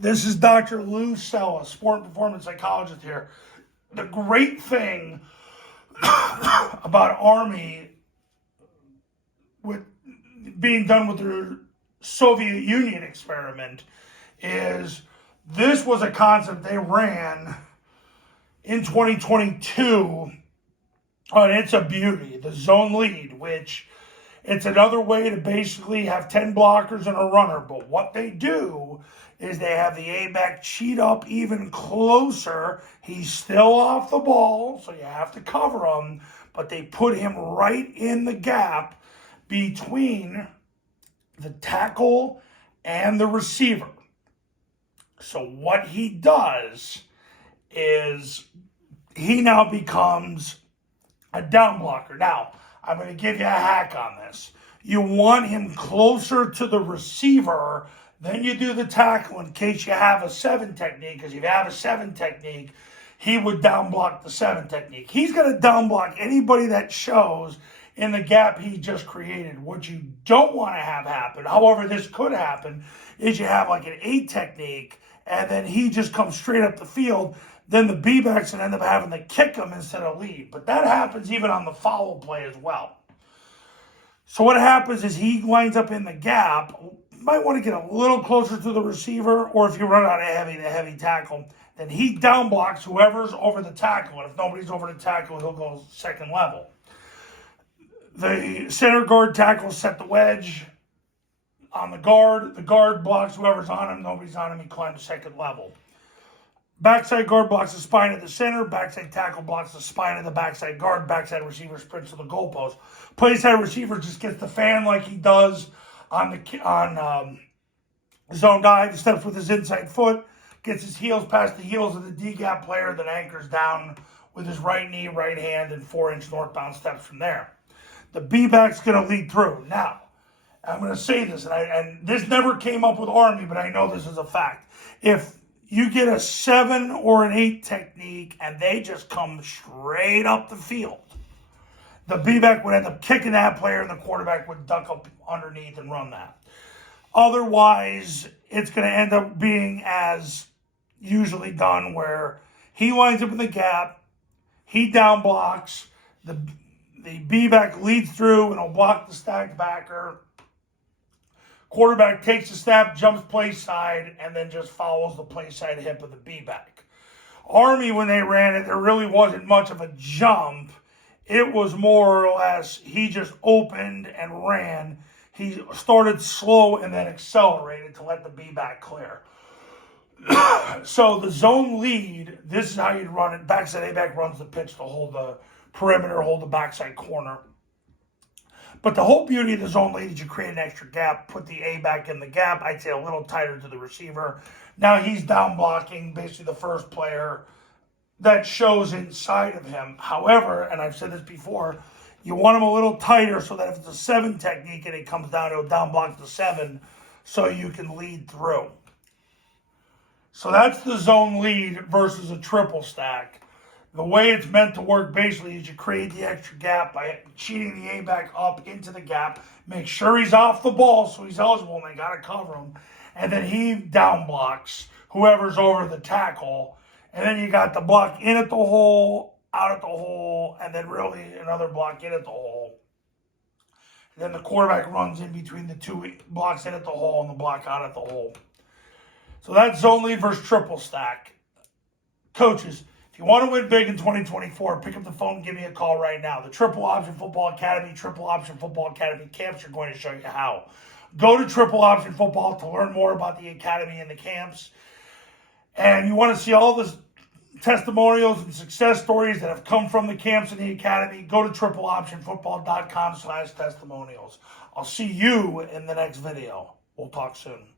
This is Dr. Lou Sella, sport and performance psychologist here. The great thing about Army with being done with the Soviet Union experiment is this was a concept they ran in 2022, and it's a beauty. The zone lead, which it's another way to basically have 10 blockers and a runner. But what they do is they have the A-back cheat up even closer. He's still off the ball, so you have to cover him. But they put him right in the gap between the tackle and the receiver. So what he does is he now becomes a down blocker. Now, I'm going to give you a hack on this. You want him closer to the receiver than you do the tackle in case you have a 7 technique, because if you have a 7 technique, he would down block the 7 technique. He's going to down block anybody that shows in the gap he just created. What you don't want to have happen, however this could happen, is you have like an 8 technique and then he just comes straight up the field. Then the B-backs can end up having to kick him instead of lead. But that happens even on the foul play as well. So what happens is he winds up in the gap. You might want to get a little closer to the receiver, or if you run out of the heavy tackle, then he down blocks whoever's over the tackle. And if nobody's over the tackle, he'll go second level. The center guard tackle set the wedge on the guard. The guard blocks whoever's on him. Nobody's on him. He climbs second level. Backside guard blocks the spine of the center. Backside tackle blocks the spine of the backside guard. Backside receiver sprints to the goalpost. Playside receiver just gets the fan like he does on zone dive. Steps with his inside foot. Gets his heels past the heels of the D-gap player. Then anchors down with his right knee, right hand, and 4-inch northbound steps from there. The B-back's going to lead through. Now, I'm going to say this, and this never came up with Army, but I know this is a fact. If you get a 7 or an 8 technique and they just come straight up the field, the B-back would end up kicking that player and the quarterback would duck up underneath and run that. Otherwise, it's going to end up being as usually done where he winds up in the gap, he down blocks, the B-back leads through and he'll block the stacked backer. Quarterback takes the snap, jumps play side, and then just follows the play side hip of the B-back. Army, when they ran it, there really wasn't much of a jump. It was more or less he just opened and ran. He started slow and then accelerated to let the B-back clear. So the zone lead, this is how you'd run it. Backside A-back runs the pitch to hold the perimeter, hold the backside corner. But the whole beauty of the zone lead is you create an extra gap, put the A-back in the gap, I'd say a little tighter to the receiver. Now he's down blocking basically the first player that shows inside of him. However, and I've said this before, you want him a little tighter so that if it's a 7 technique and it comes down, it'll down block the 7 so you can lead through. So that's the zone lead versus a triple stack. The way it's meant to work basically is you create the extra gap by cheating the A-back up into the gap. Make sure he's off the ball so he's eligible and they got to cover him. And then he down blocks whoever's over the tackle. And then you got the block in at the hole, out at the hole, and then really another block in at the hole. And then the quarterback runs in between the 2 blocks in at the hole and the block out at the hole. So that's zone lead versus triple stack. Coaches, if you want to win big in 2024, pick up the phone and give me a call right now. The Triple Option Football Academy, Triple Option Football Academy camps are going to show you how. Go to Triple Option Football to learn more about the academy and the camps. And you want to see all the testimonials and success stories that have come from the camps and the academy, go to tripleoptionfootball.com/testimonials. I'll see you in the next video. We'll talk soon.